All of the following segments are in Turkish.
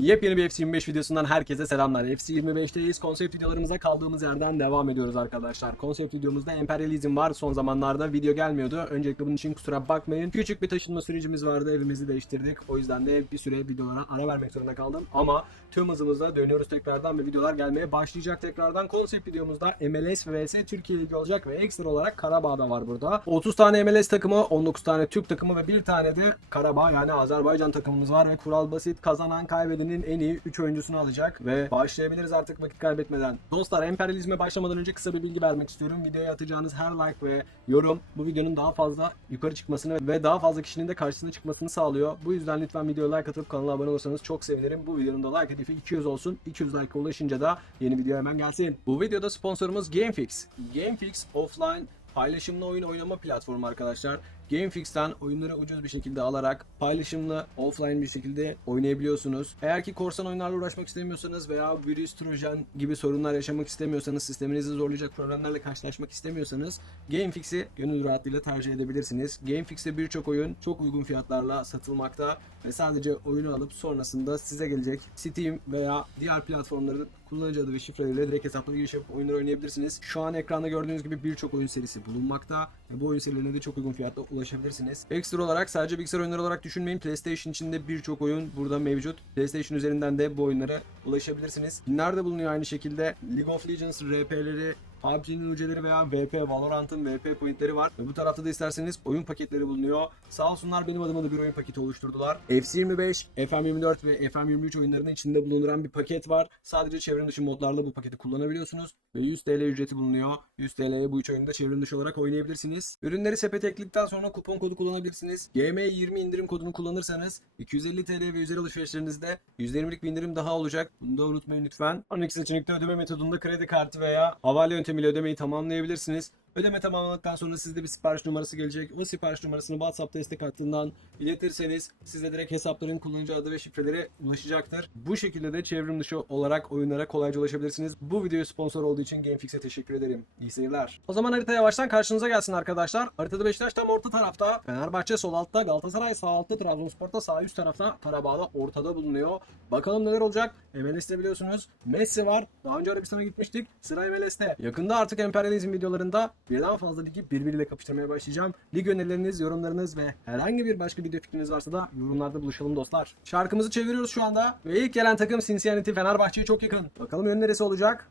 Yepyeni bir FC25 videosundan herkese selamlar. FC25'teyiz. Konsept videolarımıza kaldığımız yerden devam ediyoruz arkadaşlar. Konsept videomuzda emperyalizm var. Son zamanlarda video gelmiyordu. Öncelikle bunun için kusura bakmayın. Küçük bir taşınma sürecimiz vardı. Evimizi değiştirdik. O yüzden de bir süre videolara ara vermek zorunda kaldım. Ama tüm hızımızla dönüyoruz tekrardan ve videolar gelmeye başlayacak tekrardan. Konsept videomuzda MLS vs Türkiye Ligi olacak ve ekstra olarak Karabağ'da var burada. 30 tane MLS takımı, 19 tane Türk takımı ve bir tane de Karabağ yani Azerbaycan takımımız var ve kural basit. Kazanan kaybedenin en iyi 3 oyuncusunu alacak ve başlayabiliriz artık vakit kaybetmeden. Dostlar emperyalizme başlamadan önce kısa bir bilgi vermek istiyorum. Videoya atacağınız her like ve yorum bu videonun daha fazla yukarı çıkmasını ve daha fazla kişinin de karşısına çıkmasını sağlıyor. Bu yüzden lütfen videoya like atıp kanala abone olursanız çok sevinirim. Bu videonun da like hedefi 200 olsun. 200 like ulaşınca da yeni video hemen gelsin. Bu videoda sponsorumuz GameFix. GameFix offline paylaşımlı oyun oynama platformu arkadaşlar. GameFix'ten oyunları ucuz bir şekilde alarak paylaşımlı offline bir şekilde oynayabiliyorsunuz. Eğer ki korsan oyunlarla uğraşmak istemiyorsanız veya virüs, trojan gibi sorunlar yaşamak istemiyorsanız, sisteminizi zorlayacak problemlerle karşılaşmak istemiyorsanız GameFix'i gönül rahatlığıyla tercih edebilirsiniz. GameFix'te birçok oyun çok uygun fiyatlarla satılmakta ve sadece oyunu alıp sonrasında size gelecek Steam veya diğer platformların kullanıcı adı ve şifreleriyle direkt hesaplara giriş oyunları oynayabilirsiniz. Şu an ekranda gördüğünüz gibi birçok oyun serisi bulunmakta ve bu oyun serilerine de çok uygun fiyatla ulaşabilirsiniz. Ekstra olarak sadece bilgisayar oyunları olarak düşünmeyin. PlayStation içinde birçok oyun burada mevcut. PlayStation üzerinden de bu oyunlara ulaşabilirsiniz. Nerede bulunuyor aynı şekilde? League of Legends RP'leri, PUBG'nin uceleri veya VP, Valorant'ın VP pointleri var. Ve bu tarafta da isterseniz oyun paketleri bulunuyor. Sağ olsunlar benim adıma da bir oyun paketi oluşturdular. FC25, FM24 ve FM23 oyunlarının içinde bulunduran bir paket var. Sadece çevrim dışı modlarla bu paketi kullanabiliyorsunuz. Ve 100 TL ücreti bulunuyor. 100 TL'ye bu üç oyunda çevrim dışı olarak oynayabilirsiniz. Ürünleri sepete ekledikten sonra kupon kodu kullanabilirsiniz. GM20 indirim kodunu kullanırsanız 250 TL ve üzeri alışverişlerinizde %20'lik bir indirim daha olacak. Bunu da unutmayın lütfen. 12 seçenekte ödeme metodunda kredi kartı veya havale yöntemiyle ödemeyi tamamlayabilirsiniz. Ödeme tamamladıktan sonra sizde bir sipariş numarası gelecek. O sipariş numarasını WhatsApp destek hattından iletirseniz size direkt hesapların kullanıcı adı ve şifreleri ulaşacaktır. Bu şekilde de çevrim dışı olarak oyunlara kolayca ulaşabilirsiniz. Bu videoyu sponsor olduğu için GameFix'e teşekkür ederim. İyi seyirler. O zaman harita yavaştan karşınıza gelsin arkadaşlar. Haritada Beşiktaş tam orta tarafta. Fenerbahçe sol altta. Galatasaray sağ altta. Trabzonspor'da sağ üst tarafta. Karabağ'da ortada bulunuyor. Bakalım neler olacak. MLS'te biliyorsunuz Messi var. Daha önce Arabistan'a gitmiştik. Sıra MLS'te. Yakında artık emperyalizm videolarında birden fazla ligi birbiriyle kapıştırmaya başlayacağım. Lig önerileriniz, yorumlarınız ve herhangi bir başka video fikriniz varsa da yorumlarda buluşalım dostlar. Şarkımızı çeviriyoruz şu anda. Ve ilk gelen takım Cincinnati Fenerbahçe'ye çok yakın. Bakalım yön neresi olacak?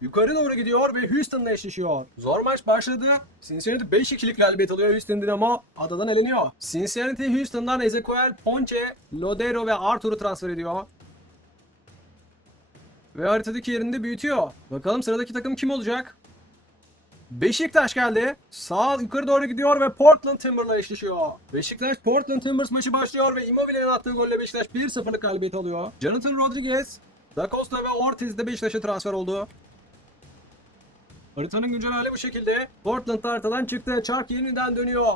Yukarı doğru gidiyor ve Houston'la eşleşiyor. Zor maç başladı. Cincinnati 5-2'lik galibiyet alıyor. Houston Dynamo adadan eleniyor. Cincinnati Houston'dan Ezequiel Ponce, Lodero ve Arthur'u transfer ediyor. Ve haritadaki yerini de büyütüyor. Bakalım sıradaki takım kim olacak? Beşiktaş geldi. Sağ yukarı doğru gidiyor ve Portland Timber'la eşleşiyor. Beşiktaş Portland Timbers maçı başlıyor ve Immobile'nin attığı golle Beşiktaş 1-0'lık galibiyet alıyor. Jonathan Rodriguez, Da Costa ve Ortiz de Beşiktaş'a transfer oldu. Haritanın güncel hali bu şekilde. Portland haritadan çıktı. Çark yeniden dönüyor.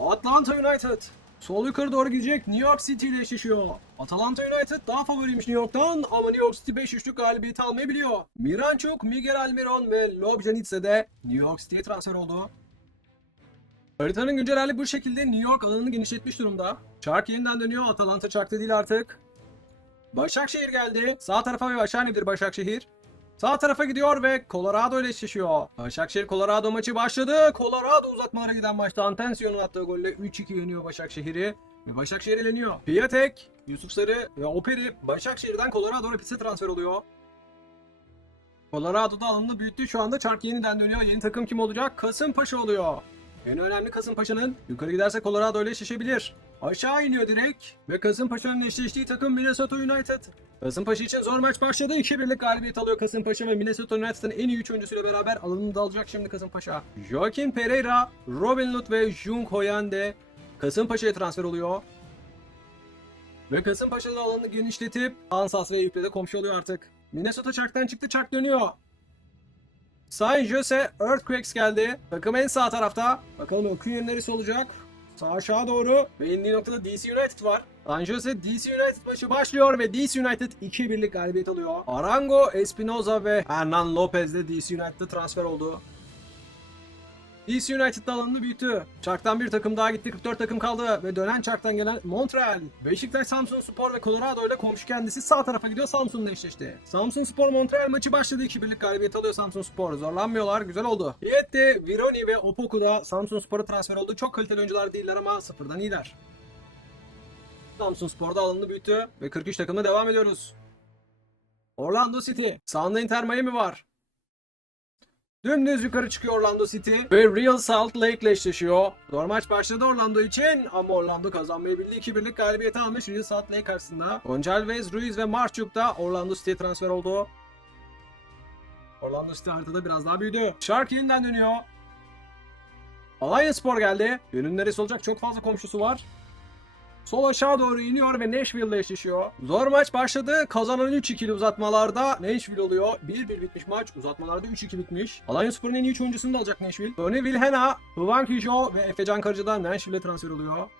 Atlanta United. Sol yukarı doğru gidecek. New York City ile eşleşiyor. Atalanta United daha favoriymiş New York'tan ama New York City 5-3'lük galibiyeti almayı biliyor. Miranchuk, Miguel Almiron ve Lobjanitse de New York City'ye transfer oldu. Haritanın güncel hali bu şekilde New York alanını genişletmiş durumda. Çark yeniden dönüyor. Atalanta çarkta değil artık. Başakşehir geldi. Sağ tarafa ve aşağı nedir Başakşehir? Sağ tarafa gidiyor ve Colorado ile eşleşiyor. Başakşehir Colorado maçı başladı. Colorado uzatmalara giden maçta Antensio'nun attığı golle 3-2 yeniyor Başakşehir'i. Ve Başakşehir eleniyor. Piatek, Yusuf Sarı ve Operi Başakşehir'den Colorado Rapids'e transfer oluyor. Colorado'da alanını büyüttü. Şu anda çark yeniden dönüyor. Yeni takım kim olacak? Kasımpaşa oluyor. En önemli Kasımpaşa'nın yukarı giderse Colorado ile eşleşebilir. Aşağı iniyor direkt. Ve Kasımpaşa'nın eşleştiği takım Minnesota United. Kasımpaşa için zor maç başladı. 2-1'lik galibiyet alıyor Kasımpaşa ve Minnesota United'ın en iyi 3 oyuncusuyla beraber alanını da alacak şimdi Kasımpaşa. Joaquin Pereira, Robin Lod ve Jung Hoyan de Kasımpaşa'ya transfer oluyor. Ve Kasımpaşa'da alanını genişletip Kansas ve Eyüp'le de komşu oluyor artık. Minnesota çarktan çıktı çark dönüyor. San Jose Earthquakes geldi. Takım en sağ tarafta. Bakalım okuyun neresi olacak. Sağ aşağı doğru. Ve indiği noktada DC United var. San Jose DC United maçı başlıyor ve DC United 2-1'lik galibiyet alıyor. Arango, Espinoza ve Hernan Lopez de DC United'a transfer oldu. DC United da alanını büyüttü. Çarktan bir takım daha gitti. 44 takım kaldı. Ve dönen çarktan gelen Montreal. Beşiktaş, Samsun Spor ve Colorado ile komşu kendisi sağ tarafa gidiyor. Samsun'la eşleşti. Samsun Spor Montreal maçı başladı. 2 birlik galibiyet alıyor Samsun Spor. Zorlanmıyorlar. Güzel oldu. Yetti. Vironi ve Opoku da Samsun Spor'a transfer oldu. Çok kaliteli oyuncular değiller ama sıfırdan iyiler. Samsun Spor'da alanını büyüttü. Ve 43 takımla devam ediyoruz. Orlando City. Sağında Inter Miami var. Dümdüz yukarı çıkıyor Orlando City ve Real Salt Lake ile eşleşiyor. Zor maç başladı Orlando için ama Orlando kazanmayı bildi. 2-1'lik galibiyeti almış Real Salt Lake karşısında. Gonçalves, Ruiz ve Marchuk da Orlando City'ye transfer oldu. Orlando City haritada biraz daha büyüdü. Shark yeniden dönüyor. Alliance Spor geldi. Yönün neresi olacak? Çok fazla komşusu var. Sol aşağı doğru iniyor ve Nashville ile eşleşiyor. Zor maç başladı. Kazanan 3-2'li uzatmalarda Nashville oluyor. 1-1 bitmiş maç. Uzatmalarda 3-2 bitmiş. Alliance Spor'un en iyi 3 oyuncusunu da alacak Nashville. Tony Wilhena, Hwang Hijo ve Efecan Karıcı da Nashville'e transfer oluyor.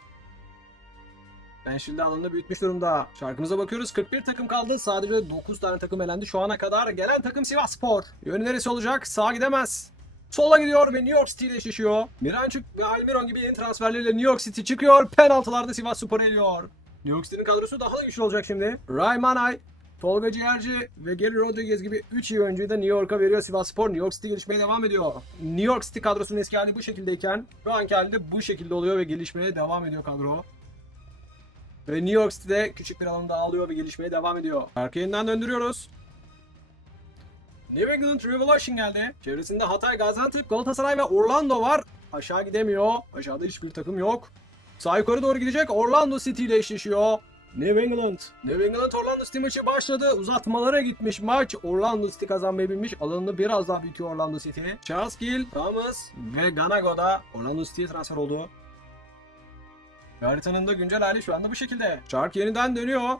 Nashville'de alanını büyütmüş durumda. Şarkımıza bakıyoruz. 41 takım kaldı. Sadece 9 tane takım elendi şu ana kadar. Gelen takım Sivas Spor. Yönü neresi olacak? Sağa gidemez. Sola gidiyor ve New York City ile eşleşiyor. Miranchuk ve Almiron gibi yeni transferlerle New York City çıkıyor. Penaltılarda Sivas Spor eliyor. New York City'nin kadrosu daha da güçlü olacak şimdi. Raymanay, Tolga Ciğerci ve Gary Rodriguez gibi 3 iyi oyuncuyu da New York'a veriyor Sivas Spor. New York City gelişmeye devam ediyor. New York City kadrosunun eski hali bu şekildeyken şu anki hali de bu şekilde oluyor ve gelişmeye devam ediyor kadro. Ve New York City'de küçük bir alanda alıyor ve gelişmeye devam ediyor. Arka yeniden döndürüyoruz. England Revolution geldi. Çevresinde Hatay, Gaziantep, Galatasaray ve Orlando var. Aşağı gidemiyor. Aşağıda hiçbir takım yok. Sağ yukarı doğru gidecek. Orlando City ile eşleşiyor. New England. New England Orlando City maçı başladı. Uzatmalara gitmiş maç. Orlando City kazanmayı bilmiş. Alanını biraz daha büyütüyor Orlando City. Charles Gill, Thomas ve Ganago da Orlando City'ye transfer oldu. Ve haritanın da güncel hali şu anda bu şekilde. Shark yeniden dönüyor.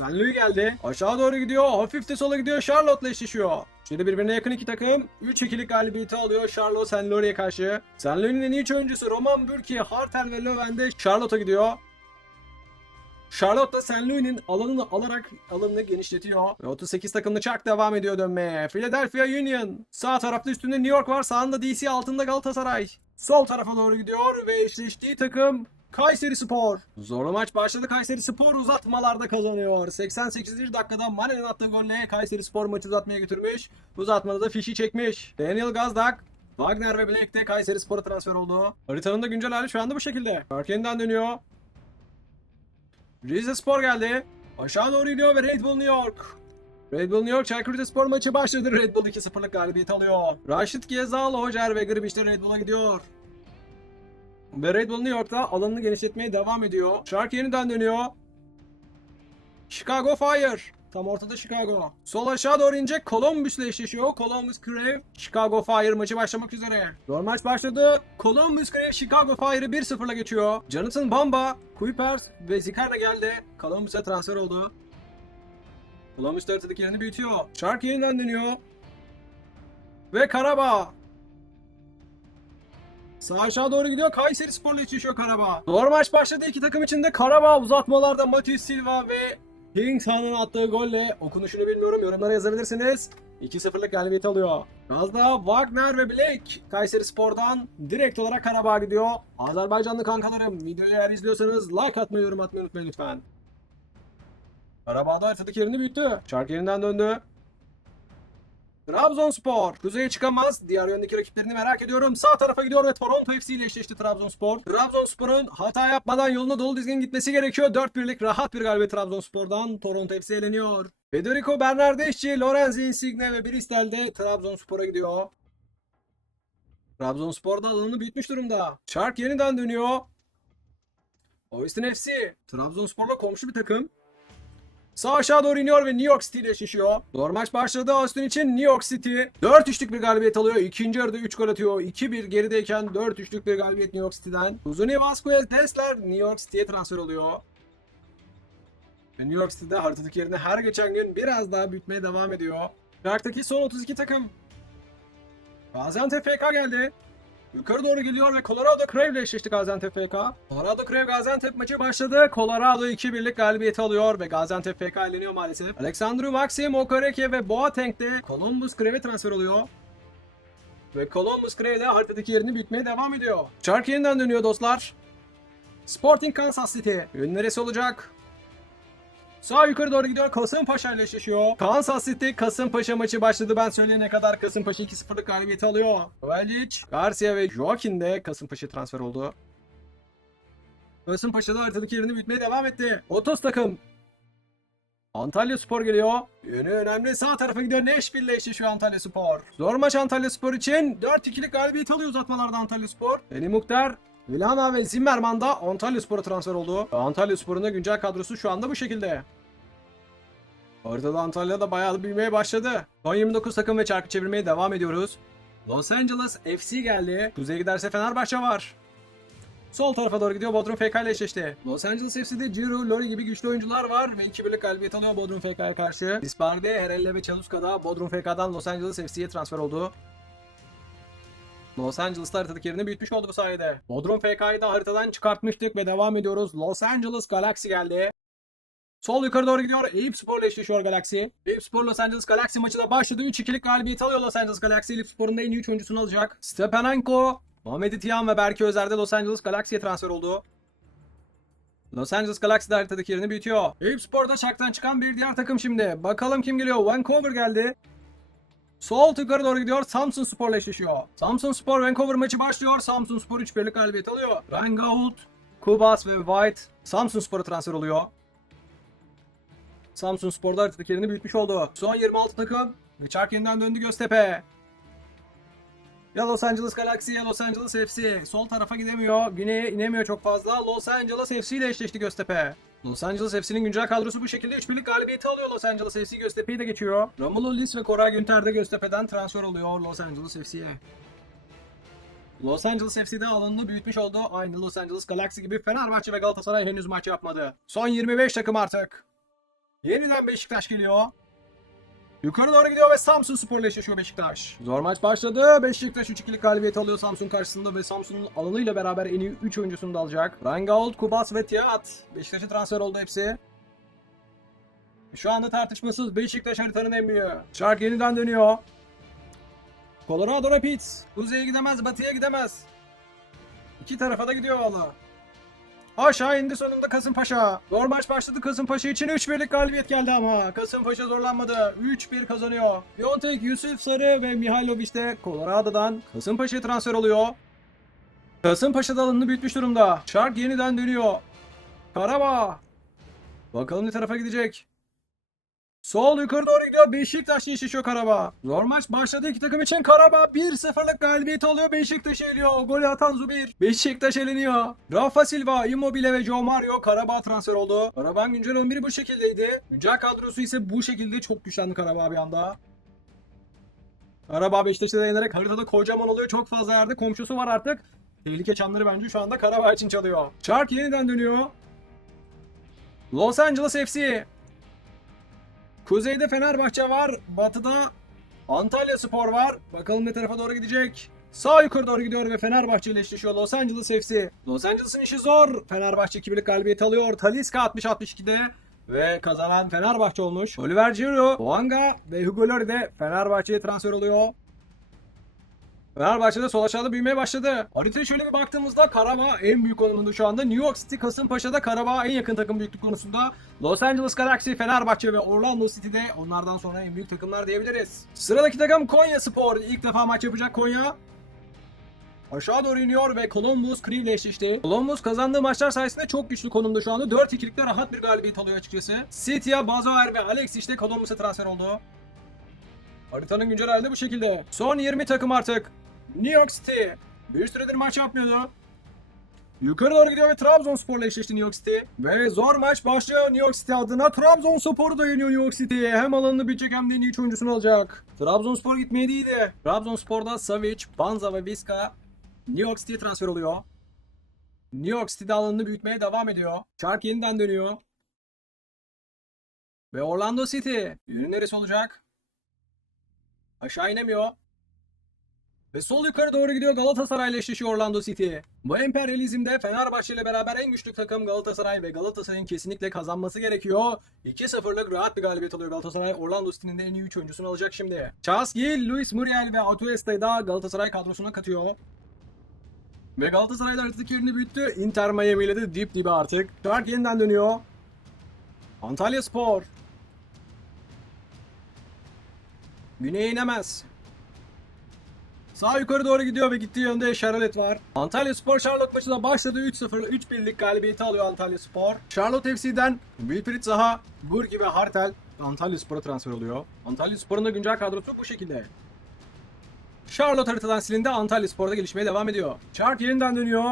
Louis geldi. Aşağı doğru gidiyor. Hafif de sola gidiyor. Charlotte'la eşleşiyor. Şimdi birbirine yakın iki takım. 3-2'lik galibiyeti alıyor Charlotte St. Karşı. St. Louis'nin en iyi oyuncusu Roman Burki, Hartel ve Löwen de Charlotte'a gidiyor. Charlotte da St. Alanını alarak alanını genişletiyor. Ve 38 takımlı çark devam ediyor dönmeye. Philadelphia Union. Sağ tarafta üstünde New York var. Sağında DC altında Galatasaray. Sol tarafa doğru gidiyor ve eşleştiği takım Kayseri Spor. Zorlu maç başladı. Kayseri Spor uzatmalarda kazanıyor. 88. dakikada Mane'nin attığı golle Kayseri Spor maçı uzatmaya götürmüş. Uzatmada da fişi çekmiş. Daniel Gazdak, Wagner ve Blake de Kayseri Spor'a transfer oldu. Haritanın da güncel hali şu anda bu şekilde. Erken'den dönüyor. Rize Spor geldi. Aşağı doğru gidiyor ve Red Bull New York. Red Bull New York Çaykur Rizespor maçı başladı. Red Bull 2-0'lık galibiyet alıyor. Raşit Gezal, Hoca ve Grbic de Red Bull'a gidiyor. Ve Red Bull New York'ta alanını genişletmeye devam ediyor. Shark yeniden dönüyor. Chicago Fire. Tam ortada Chicago. Sol aşağı doğru inecek. Columbus ile eşleşiyor. Columbus Crave. Chicago Fire maçı başlamak üzere. Zor maç başladı. Columbus Crave Chicago Fire'ı 1-0'la geçiyor. Jonathan Bamba, Kuipers ve Zikarna geldi. Columbus'a transfer oldu. Columbus da haritadaki yerini büyütüyor. Shark yeniden dönüyor. Ve Karabağ. Sağ aşağı doğru gidiyor. Kayseri Spor'la içişiyor Karabağ. Zor maç başladı iki takım içinde. Karabağ uzatmalarda Matius Silva ve Kingston'un attığı golle okunuşunu bilmiyorum. Yorumlara yazabilirsiniz. 2-0'lık galibiyet alıyor. Biraz daha Wagner ve Blake Kayseri Spor'dan direkt olarak Karabağ gidiyor. Azerbaycanlı kankalarım videoyu eğer izliyorsanız like atmayı, yorum atmayı unutmayın lütfen. Karabağ'da haritadaki yerini büyüttü. Çark yerinden döndü. Trabzonspor kuzeye çıkamaz. Diğer yöndeki rakiplerini merak ediyorum. Sağ tarafa gidiyor ve Toronto FC ile eşleşti Trabzonspor. Trabzonspor'un hata yapmadan yoluna dolu dizgin gitmesi gerekiyor. 4-1'lik rahat bir galibiyet Trabzonspor'dan. Toronto FC eleniyor. Federico Bernardeschi, Lorenzo Insigne ve Bristol de Trabzonspor'a gidiyor. Trabzonspor'da alanını büyütmüş durumda. Shark yeniden dönüyor. Austin FC. Trabzonspor'la komşu bir takım. Sağ aşağı doğru iniyor ve New York City ile eşleşiyor. Zor maç başladı Austin için New York City. 4-3'lük bir galibiyet alıyor. İkinci yarıda 3 gol atıyor. 2-1 gerideyken 4-3'lük bir galibiyet New York City'den. Uzuni Vasquez Dessler New York City'ye transfer oluyor. Ve New York City'de haritadaki yerini her geçen gün biraz daha büyütmeye devam ediyor. Shark'taki son 32 takım. Gaziantep FK geldi. Yukarı doğru geliyor ve Colorado Crave ile eşleşti Gaziantep FK. Colorado Crave Gaziantep maçı başladı. Colorado 2-1'lik galibiyeti alıyor ve Gaziantep FK eleniyor maalesef. Alexandru Maxim, Okereke ve Boateng de Columbus Crave'e transfer oluyor. Ve Columbus Crew de haritadaki yerini büyütmeye devam ediyor. Çark yeniden dönüyor dostlar. Sporting Kansas City. Neresi olacak? Sağ yukarı doğru gidiyor. Kasımpaşa ile eşleşiyor. Kansas City Kasımpaşa maçı başladı. Ben söyleyene kadar Kasımpaşa 2-0'lık galibiyeti alıyor. Velic, Garcia ve Joaquin de Kasımpaşa transfer oldu. Kasımpaşa'da haritadaki yerini büyütmeye devam etti. Otos takım. Antalya Spor geliyor. Yönü önemli. Sağ tarafa gidiyor. Nashville ile eşleşiyor Antalya Spor. Zor maç Antalya Spor için. 4-2'lik galibiyet alıyor uzatmalarda Antalya Spor. Eni Muhtar, Vilhana ve Zimmerman da Antalya Spor'a transfer oldu. Antalya Spor'un da güncel kadrosu şu anda bu şekilde. Haritada Antalya da bayağı büyümeye başladı. Son 29 takım ve çarkı çevirmeye devam ediyoruz. Los Angeles FC geldi. Kuzeye giderse Fenerbahçe var. Sol tarafa doğru gidiyor. Bodrum FK ile eşleşti. Los Angeles FC'de Ciro, Lori gibi güçlü oyuncular var ve 2-1'lik galibiyet alıyor Bodrum FK'ya karşı. Disparde, Herelle ve Çaluska'da Bodrum FK'dan Los Angeles FC'ye transfer oldu. Los Angeles'ta haritadaki yerini büyütmüş oldu bu sayede. Bodrum FK'yı da haritadan çıkartmıştık ve devam ediyoruz. Los Angeles Galaxy geldi. Sol yukarı doğru gidiyor. Eyüp Spor'la eşleşiyor Galaxy. Eyüp Spor Los Angeles Galaxy maçı da başladı. 3-2'lik galibiyet alıyor Los Angeles Galaxy. Eyüp Spor'un da en iyi 3 oyuncusunu alacak. Stepanenko, Muhammed Tiyan ve Berke Özer de Los Angeles Galaxy'ye transfer oldu. Los Angeles Galaxy haritadaki yerini büyütüyor. Eyüp Spor'da şaktan çıkan bir diğer takım şimdi. Bakalım kim geliyor? Vancouver geldi. Sol yukarı doğru gidiyor. Samsun Spor'la eşleşiyor. Samsun Spor Vancouver maçı başlıyor. Samsun Spor 3-1'lik galibiyet alıyor. Rangault, Kubas ve White Samsun Spor'a transfer oluyor. Samsun Spor'da haritadaki yerini büyütmüş oldu. Son 26 takım. Ve Çark yeniden döndü Göztepe. Ya Los Angeles Galaxy ya Los Angeles FC. Sol tarafa gidemiyor. Güneye inemiyor çok fazla. Los Angeles FC ile eşleşti Göztepe. Los Angeles FC'nin güncel kadrosu bu şekilde 3 birlik galibiyeti alıyor Los Angeles FC Göztepe'yi de geçiyor. Romulo Lis ve Koray Günter de Göztepe'den transfer oluyor Los Angeles FC'ye. Los Angeles FC'de alanını büyütmüş oldu. Aynı Los Angeles Galaxy gibi Fenerbahçe ve Galatasaray henüz maç yapmadı. Son 25 takım artık. Yeniden Beşiktaş geliyor. Yukarı doğru gidiyor ve Samsun Spor'la eşleşiyor Beşiktaş. Zor maç başladı. Beşiktaş 3-2'lik galibiyet alıyor Samsun karşısında ve Samsun'un alanıyla beraber en iyi 3 oyuncusunu da alacak. Rangault, Kubas ve Tiat. Beşiktaş'a transfer oldu hepsi. Şu anda tartışmasız Beşiktaş haritanın en büyüğü. Shark yeniden dönüyor. Colorado Rapids. Kuzeye gidemez, batıya gidemez. İki tarafa da gidiyor valla. Aşağı indi sonunda Kasımpaşa. Zor maç başladı Kasımpaşa için 3-1'lik galibiyet geldi ama. Kasımpaşa zorlanmadı. 3-1 kazanıyor. Piontek, Yusuf Sarı ve Mihailovic de Colorado'dan Kasımpaşa'ya transfer oluyor. Kasımpaşa da alanını büyütmüş durumda. Shark yeniden dönüyor. Karabağ. Bakalım ne tarafa gidecek. Sol yukarı doğru gidiyor. Beşiktaş eşleşiyor Karabağ. Zor maç başladı iki takım için. Karabağ 1-0'lık galibiyet alıyor. Beşiktaş eliyor. Golü atan Zubir. Beşiktaş eleniyor. Rafa Silva, Immobile ve Joe Mario Karabağ transfer oldu. Karabağ'ın güncel 11'i bu şekildeydi. Güncel kadrosu ise bu şekilde çok güçlendi Karabağ bir anda. Karabağ Beşiktaş'ı da yenerek haritada kocaman oluyor. Çok fazla yerde komşusu var artık. Tehlike çanları bence şu anda Karabağ için çalıyor. Çark yeniden dönüyor. Los Angeles FC. Kuzeyde Fenerbahçe var. Batıda Antalya Spor var. Bakalım ne tarafa doğru gidecek. Sağ yukarı doğru gidiyor ve Fenerbahçe ile eşleşiyor Los Angeles FC. Los Angeles'ın işi zor. Fenerbahçe 2-1'lik galibiyet alıyor. Talisca 60-62'de ve kazanan Fenerbahçe olmuş. Oliver Giroud, Boanga ve Hugo Lloris de Fenerbahçe'ye transfer oluyor. Fenerbahçe'de sol aşağıda büyümeye başladı. Haritaya şöyle bir baktığımızda Karabağ en büyük konumunda şu anda. New York City, Kasımpaşa'da Karabağ en yakın takım büyüklük konusunda. Los Angeles Galaxy, Fenerbahçe ve Orlando City'de onlardan sonra en büyük takımlar diyebiliriz. Sıradaki takım Konya Spor. İlk defa maç yapacak Konya. Aşağı doğru iniyor ve Columbus Crew ile eşleşti. Columbus kazandığı maçlar sayesinde çok güçlü konumda şu anda. 4-2'likte rahat bir galibiyet alıyor açıkçası. City'ye Bazoer ve Alex işte Columbus'a transfer oldu. Haritanın güncel halde bu şekilde. Son 20 takım artık. New York City. Bir süredir maç yapmıyordu. Yukarı doğru gidiyor ve Trabzonspor'la eşleşti New York City. Ve zor maç başlıyor New York City adına. Trabzonspor'u da yeniyor New York City. Hem alanını bitecek hem de en iyi oyuncusunu alacak. Trabzonspor gitmeye değildi. Trabzonspor'da Savic, Banza ve Vizca New York City'ye transfer oluyor. New York City'de alanını büyütmeye devam ediyor. Çark yeniden dönüyor. Ve Orlando City. Yönü neresi olacak? Aşağı inemiyor. Ve sol yukarı doğru gidiyor Galatasaray ile eşleşiyor Orlando City. Bu emperyalizmde Fenerbahçe ile beraber en güçlü takım Galatasaray ve Galatasaray'ın kesinlikle kazanması gerekiyor. 2-0'lık rahat bir galibiyet alıyor Galatasaray. Orlando City'nin de en iyi 3 oyuncusunu alacak şimdi. Charles Gill, Luis Muriel ve Atuesta'yı da Galatasaray kadrosuna katıyor. Ve Galatasaray'da haritadaki yerini büyüttü. Inter Miami ile de dip dibe artık. Shark yeniden dönüyor. Antalya Spor. Güney'e inemez. Sağ yukarı doğru gidiyor ve gittiği yönde Charlotte var. Antalya Spor Charlotte maçı da başladı 3-0 3-1'lik galibiyeti alıyor Antalya Spor. Charlotte FC'den Wilfried Zaha, Burgi ve Hartel Antalya Spor'a transfer oluyor. Antalya Spor'un da güncel kadrosu bu şekilde. Charlotte haritadan silindi Antalya Spor'da gelişmeye devam ediyor. Shark yeniden dönüyor.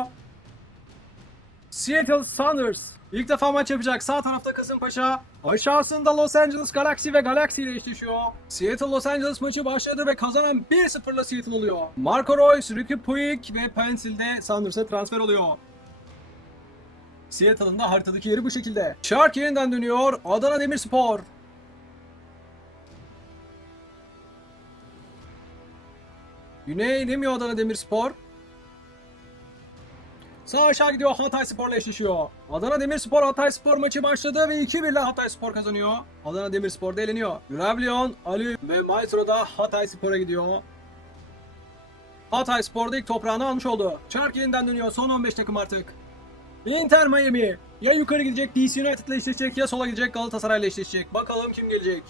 Seattle Sounders ilk defa maç yapacak. Sağ tarafta Kasımpaşa. Aşağısında Los Angeles Galaxy ve Galaxy ile eşleşiyor. Seattle Los Angeles maçı başladı ve kazanan 1-0'la Seattle oluyor. Marco Reus, Ricky Puig ve Pencil'de Sounders'a transfer oluyor. Seattle'ın da haritadaki yeri bu şekilde. Shark yeniden dönüyor. Adana Demirspor. Güney inemiyor Adana Demirspor. Sağ aşağı gidiyor Hatay Spor'la eşleşiyor. Adana Demirspor Hatay Spor maçı başladı ve 2-1 ile Hatay Spor kazanıyor. Adana Demirspor da eleniyor. Gravlyon, Ali ve Maestro da Hatay Spor'a gidiyor. Hatay Spor'da ilk toprağını almış oldu. Çark yeniden dönüyor. Son 15 takım artık. Inter Miami. Ya yukarı gidecek DC United'la eşleşecek ya sola gidecek Galatasaray'la eşleşecek. Bakalım kim gelecek.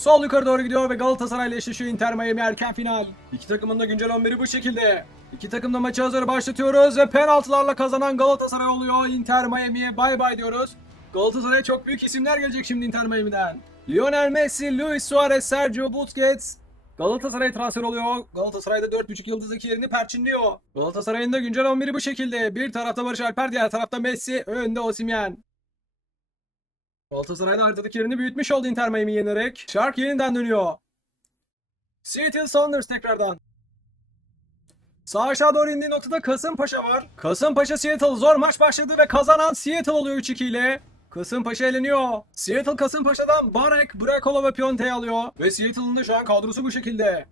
Sol yukarı doğru gidiyor ve Galatasaray ile eşleşiyor Inter Miami erken final. İki takımın da güncel 11'i bu şekilde. İki takım da maçı hazır başlatıyoruz ve penaltılarla kazanan Galatasaray oluyor. Inter Miami'ye bay bay diyoruz. Galatasaray'a çok büyük isimler gelecek şimdi Inter Miami'den. Lionel Messi, Luis Suarez, Sergio Busquets. Galatasaray transfer oluyor. Galatasaray'da 4.5 yıldızdaki yerini perçinliyor. Galatasaray'ın da güncel 11'i bu şekilde. Bir tarafta Barış Alper, diğer tarafta Messi, önde Osimhen. Galatasaray'da haritadaki yerini büyütmüş oldu Inter Miami yenerek. Shark yeniden dönüyor. Seattle Sounders tekrardan. Sağ aşağı doğru indiği noktada Kasımpaşa var. Kasımpaşa Seattle zor maç başladı ve kazanan Seattle oluyor 3-2 ile. Kasımpaşa eleniyor. Seattle Kasımpaşa'dan Barek, Brakolo ve Pionte'yi alıyor. Ve Seattle'ın da şu an kadrosu bu şekilde.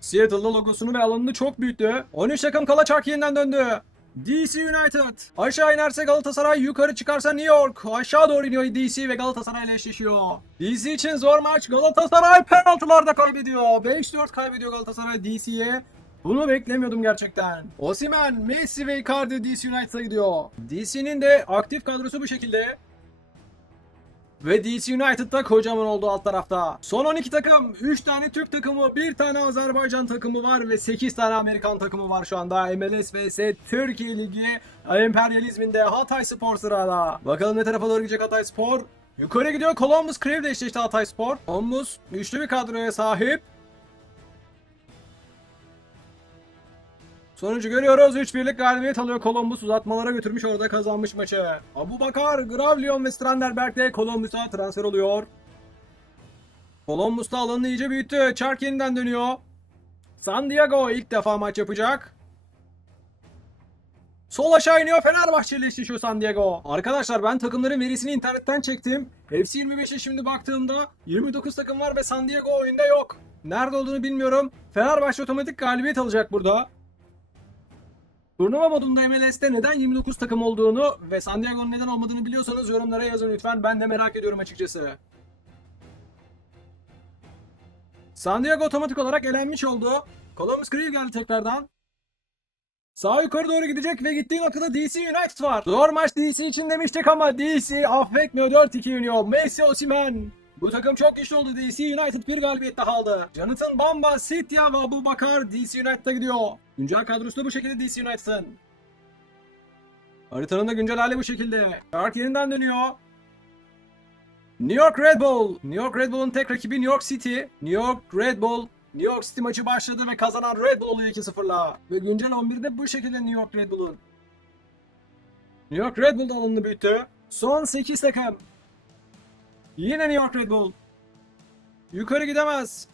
Seattle'da logosunu ve alanını çok büyüttü. 13 takım kala Shark yeniden döndü. DC United. Aşağı inerse Galatasaray, yukarı çıkarsa New York. Aşağı doğru iniyor DC ve Galatasaray ile eşleşiyor. DC için zor maç. Galatasaray penaltılarda kaybediyor. 5-4 kaybediyor Galatasaray DC'ye. Bunu beklemiyordum gerçekten. Osimhen, Messi ve Icardi DC United'a gidiyor. DC'nin de aktif kadrosu bu şekilde. Ve DC United'da kocaman oldu alt tarafta. Son 12 takım, 3 tane Türk takımı, 1 tane Azerbaycan takımı var ve 8 tane Amerikan takımı var şu anda. MLS vs Türkiye Ligi emperyalizminde Hatay Spor sırada. Bakalım ne tarafa doğru gidecek Hatay Spor. Yukarı gidiyor Columbus Crew ile eşleşti Hatay Spor. Columbus güçlü bir kadroya sahip. Sonucu görüyoruz. 3-1'lik galibiyet alıyor Columbus. Uzatmalara götürmüş orada kazanmış maçı. Abu Bakar, Gravlyon ve Stranderberg de Columbus'a transfer oluyor. Columbus da alanını iyice büyüttü. Çark yeniden dönüyor. San Diego ilk defa maç yapacak. Sol aşağı iniyor Fenerbahçe ile eşleşiyor San Diego. Arkadaşlar ben takımların verisini internetten çektim. FC 25'e şimdi baktığımda 29 takım var ve San Diego oyunda yok. Nerede olduğunu bilmiyorum. Fenerbahçe otomatik galibiyet alacak burada. Turnuva modunda MLS'te neden 29 takım olduğunu ve San Diego'nun neden olmadığını biliyorsanız yorumlara yazın lütfen. Ben de merak ediyorum açıkçası. San Diego otomatik olarak elenmiş oldu. Columbus Crew geldi tekrardan. Sağ yukarı doğru gidecek ve gittiği noktada DC United var. Zor maç DC için demiştik ama DC affetmiyor 4-2 yeniyor. Messi Osimhen. Bu takım çok güçlü oldu. DC United bir galibiyet daha aldı. Jonathan Bamba, Sitya ve Abu Bakar DC United'a gidiyor. Güncel kadrosu da bu şekilde DC United'ın. Haritanın da güncel hali bu şekilde. Shark yeniden dönüyor. New York Red Bull. New York Red Bull'un tek rakibi New York City. New York Red Bull New York City maçı başladı ve kazanan Red Bull oluyor 2-0'la. Ve güncel 11'de bu şekilde New York Red Bull'un. New York Red Bull da alanını büyüttü. Son 8 takım. Yine New York Red Bull. Yukarı gidemez.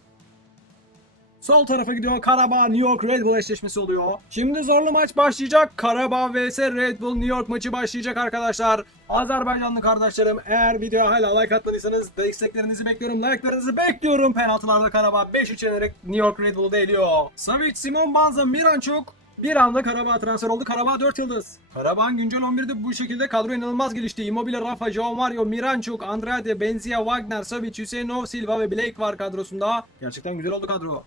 Sol tarafa gidiyor. Karabağ New York Red Bull eşleşmesi oluyor. Şimdi zorlu maç başlayacak. Karabağ vs Red Bull New York maçı başlayacak arkadaşlar. Azerbaycanlı kardeşlerim eğer videoya hala like atmadıysanız desteklerinizi bekliyorum. Like'larınızı bekliyorum. Penaltılarda Karabağ 5-3 yenerek New York Red Bull'u da eliyor. Savic, Simon Banza, Miranchuk bir anda Karabağ transfer oldu. Karabağ 4 yıldız. Karabağ'ın güncel 11'de bu şekilde kadro inanılmaz gelişti. Immobile, Rafa, Joao Mario, Miranchuk, Andrade, Benzia, Wagner, Savic, Hüseyinov, Silva ve Blake var kadrosunda. Gerçekten güzel oldu kadro.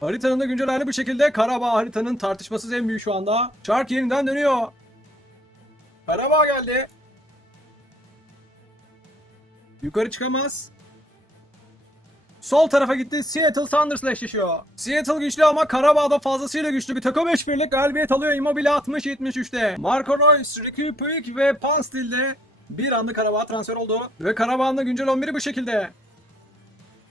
Haritanın da güncel hali bu şekilde. Karabağ haritanın tartışmasız en büyüğü şu anda. Çark yeniden dönüyor. Karabağ geldi. Yukarı çıkamaz. Sol tarafa gitti. Seattle Sounders'la eşleşiyor. Seattle güçlü ama Karabağ'da fazlasıyla güçlü bir takım 5 birlik galibiyet alıyor. Immobile 60-73'te. Marco Reus, Ricky Puig ve Panstil'de bir anda Karabağ transfer oldu. Ve Karabağ'ın da güncel 11'i bu şekilde.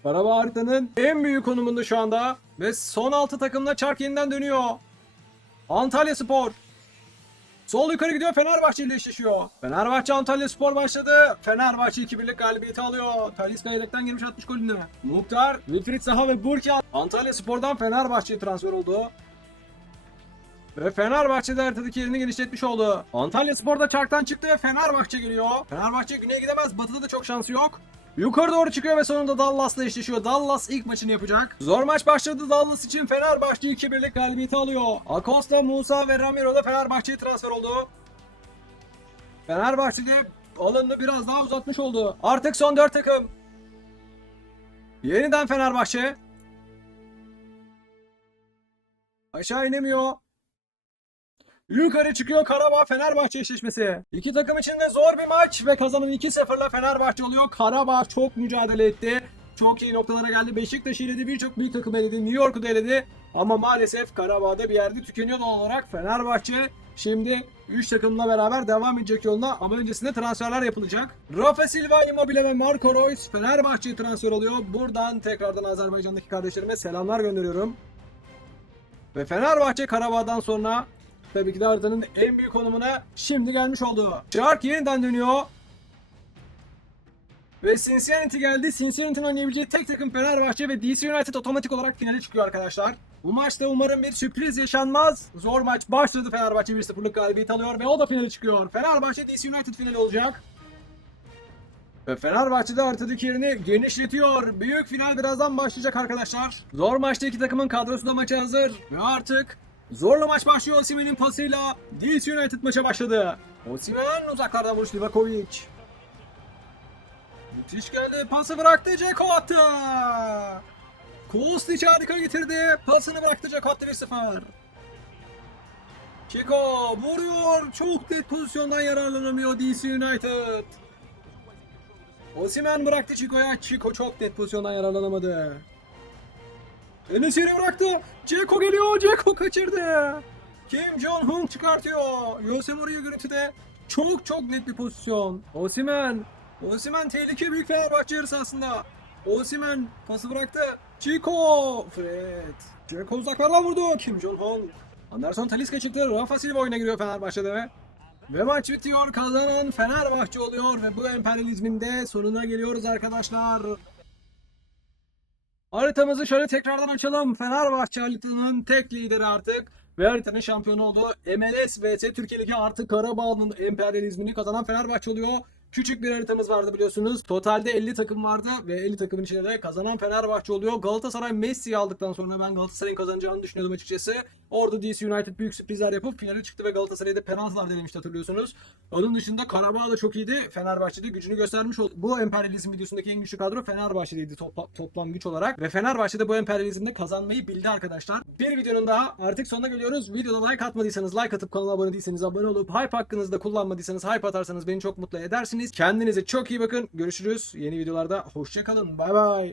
Karabağ haritanın en büyük konumunda şu anda. Ve son 6 takımla çark yeniden dönüyor. Antalya Spor. Sol yukarı gidiyor Fenerbahçe ile eşleşiyor. Fenerbahçe Antalya Spor başladı. Fenerbahçe 2-1'lik galibiyeti alıyor. Talisca yedekten girmiş 60 golünü. Muhtar, Wilfried Zaha ve Burki Antalya Spor'dan Fenerbahçe'ye transfer oldu. Ve Fenerbahçe'de haritadaki yerini genişletmiş oldu. Antalya Spor'da çarktan çıktı ve Fenerbahçe geliyor. Fenerbahçe güneye gidemez. Batı'da da çok şansı yok. Yukarı doğru çıkıyor ve sonunda Dallas'la eşleşiyor. Dallas ilk maçını yapacak. Zor maç başladı Dallas için. Fenerbahçe 2-1'lik galibiyeti alıyor. Acosta, Musa ve Ramiro da Fenerbahçe'ye transfer oldu. Fenerbahçe'de alanını biraz daha uzatmış oldu. Artık son 4 takım. Yeniden Fenerbahçe. Aşağı inemiyor. Yukarı çıkıyor Karabağ Fenerbahçe eşleşmesi. İki takım için de zor bir maç ve kazanan 2-0'la Fenerbahçe oluyor. Karabağ çok mücadele etti. Çok iyi noktalara geldi. Beşiktaş'ı eledi, birçok büyük takım eledi, New York'u da eledi. Ama maalesef Karabağ'da bir yerde tükeniyor doğal olarak. Fenerbahçe şimdi 3 takımla beraber devam edecek yoluna ama öncesinde transferler yapılacak. Rafa Silva, Immobile ve Marco Reus Fenerbahçe'ye transfer oluyor. Buradan tekrardan Azerbaycan'daki kardeşlerime selamlar gönderiyorum. Ve Fenerbahçe Karabağ'dan sonra tabii ki de haritanın en büyük konumuna şimdi gelmiş oldu. Shark yeniden dönüyor. Ve Cincinnati geldi. Cincinnati'nin oynayabileceği tek takım Fenerbahçe ve DC United otomatik olarak finale çıkıyor arkadaşlar. Bu maçta umarım bir sürpriz yaşanmaz. Zor maç başladı. Fenerbahçe 1-0'lık galibiyet alıyor ve o da finale çıkıyor. Fenerbahçe DC United finali olacak. Ve Fenerbahçe de haritadaki yerini genişletiyor. Büyük final birazdan başlayacak arkadaşlar. Zor maçta iki takımın kadrosu da maça hazır. Ve artık zorlu maç başlıyor Osimhen'in pasıyla. DC United maça başladı. Osimhen uzaklardan vuruş Livakovic. Müthiş geldi. Pası bıraktı. Ceko attı. Kostic harika getirdi. Pasını bıraktı Ceko attı 1-0. Ceko vuruyor. Çok net pozisyondan yararlanamıyor DC United. Osimhen bıraktı Chico'ya. Chico çok net pozisyondan yararlanamadı. Enesiri bıraktı. Ceko geliyor. Ceko kaçırdı. Kim Jong-un çıkartıyor. Jose Mourinho görüntüde. Çok çok net bir pozisyon. Osimhen. Osimhen tehlike büyük Fenerbahçe aslında. Osimhen pası bıraktı. Chico. Fred. Ceko uzaklardan vurdu. Kim Jong-un. Anderson Talisca çıktı. Rafa Silva oyuna giriyor Fenerbahçe'de ve ve maç bitiyor. Kazanan Fenerbahçe oluyor ve bu emperyalizmin de sonuna geliyoruz arkadaşlar. Haritamızı şöyle tekrardan açalım. Fenerbahçe haritanın tek lideri artık. Ve haritanın şampiyonu oldu. MLS vs Türkiye Ligi artık Karabağ'ın emperyalizmini kazanan Fenerbahçe oluyor. Küçük bir haritamız vardı biliyorsunuz. Totalde 50 takım vardı ve 50 takımın içinde de kazanan Fenerbahçe oluyor. Galatasaray Messi'yi aldıktan sonra ben Galatasaray'ın kazanacağını düşünüyordum açıkçası. Orada DC United büyük sürprizler yapıp finale çıktı ve Galatasaray'da penaltılar denemişti hatırlıyorsunuz. Onun dışında Karabağ da çok iyiydi. Fenerbahçe'de gücünü göstermiş oldu. Bu emperyalizm videosundaki en güçlü kadro Fenerbahçe'deydi topla- toplam güç olarak. Ve Fenerbahçe'de bu emperyalizmde kazanmayı bildi arkadaşlar. Bir videonun daha artık sonuna geliyoruz. Videoda like atmadıysanız like atıp kanala abone değilseniz abone olup hype hakkınızda kullanmadıysanız hype atarsanız beni çok mutlu edersiniz. Kendinize çok iyi bakın. Görüşürüz. Yeni videolarda hoşçakalın. Bay bay.